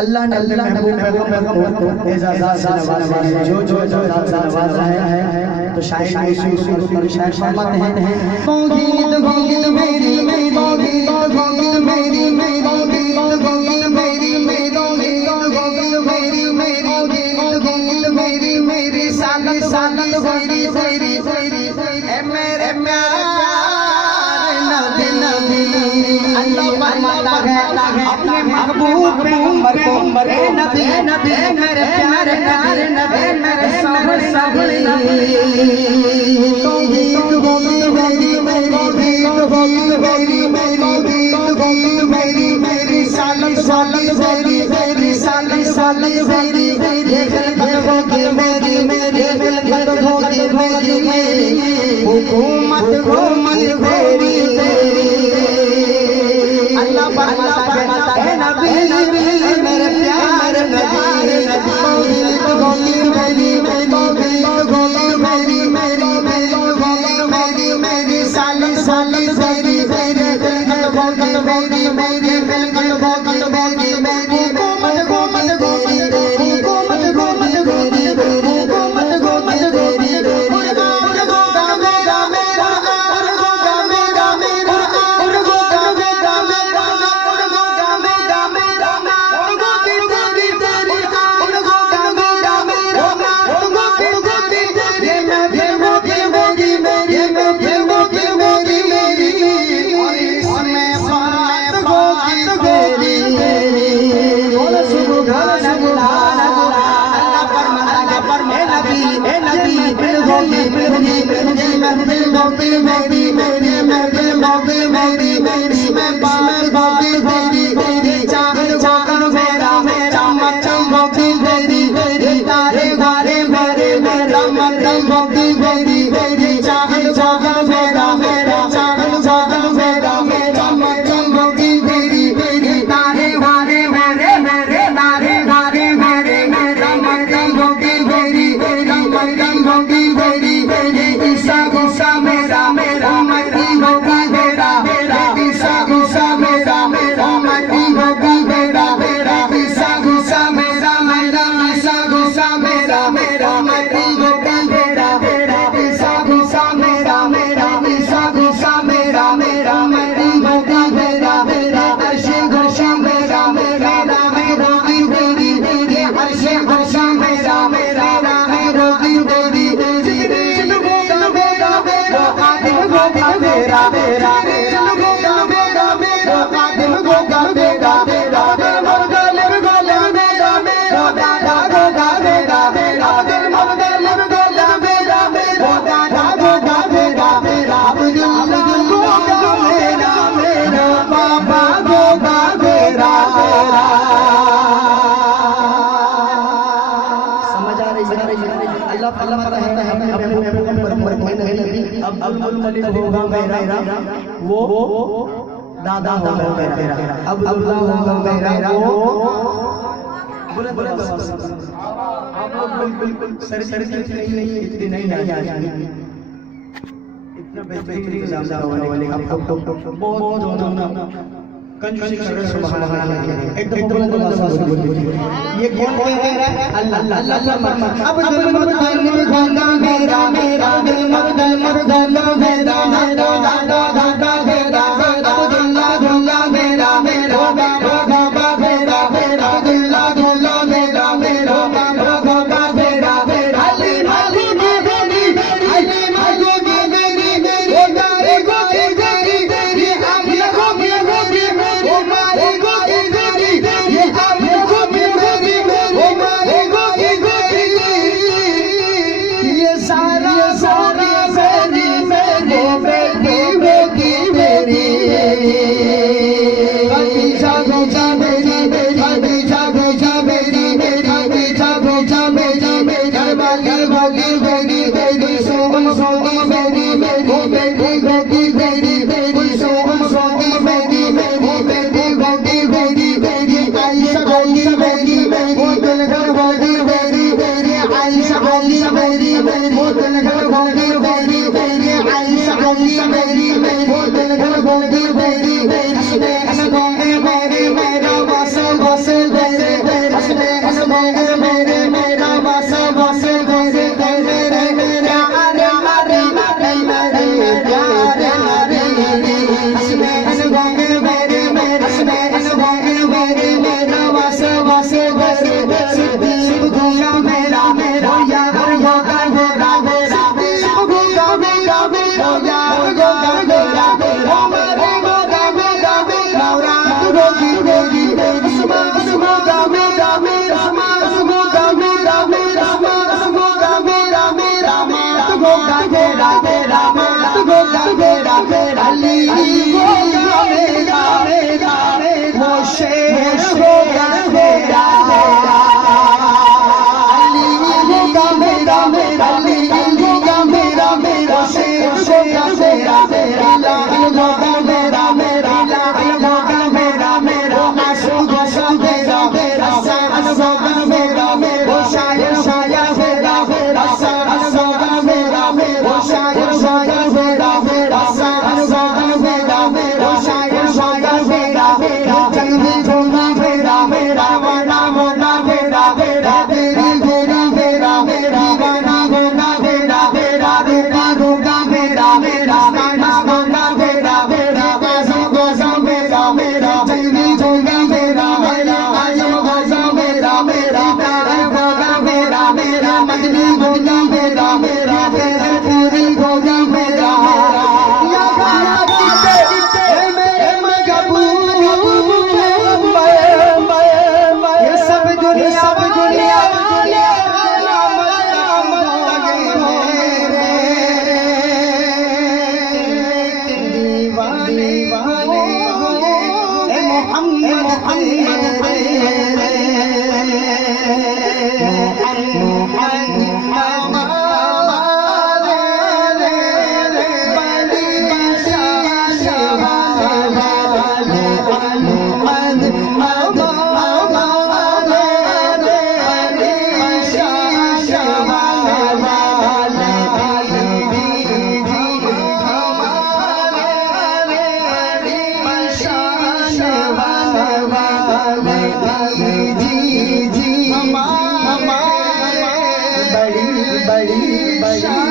अल्लाह ने अपने महबूब को एजाज़ से नवाजा है, जो नवाजा है। तो शायद शायद फरमाते हैं मौजूद गीत मेरी मौजूद मेरी मेरी सालत मेरे प्यारे नबी अल्लाह फरमाता है अपने महबूब पैगंबर को नबी मेरे प्यारे नबी मेरे सावली मेरी सालत हुकूमत मेरी अल्लाह फरमाता है नबी मेरे प्यारे मेरी होगा मेरा वो दादा होगा मेरा अब्दुल्लाह होगा मेरा वो बोले आप लोग बिल्कुल सर नहीं इतनी नहीं इतना बेहतरीन ज़माना वाले आपको बहुत कंजूसी कर रहे सुभान अल्लाह एकदम ये कौन कह रहा है अल्लाह अब दिल मर्दाना मेरा मेरा दिल मर्दाना मेरा दादा दादा मेरा अब्दुल्लाह मेरा मेरा बाबा मेरा मेरा अब्दुल्लाह मेरा मेरा बाबा मेरा मेरा अली माली मेरी अली माली मेरी ओ गारी गोरी गोरी तेरी हम गोरी मेरी माली गोरी गोरी ये हम गोरी मेरी माली गोरी गोरी ये सारा मेरी मेरी खदीजा गोजा मेरी खदीजा गोजा मेरी खदीजा गोजा मेरी गरबा मेरी सोम मेरी गोगी मेरी सोम मेरी आयशा गोगी मेरी दिल घर गोगी मेरी आयशा गोगी मेरी दिल घर गोगी मेरी आयशा गोगी मेरी दिल घर गोगी मेरी मेरा बस मेरे शायरी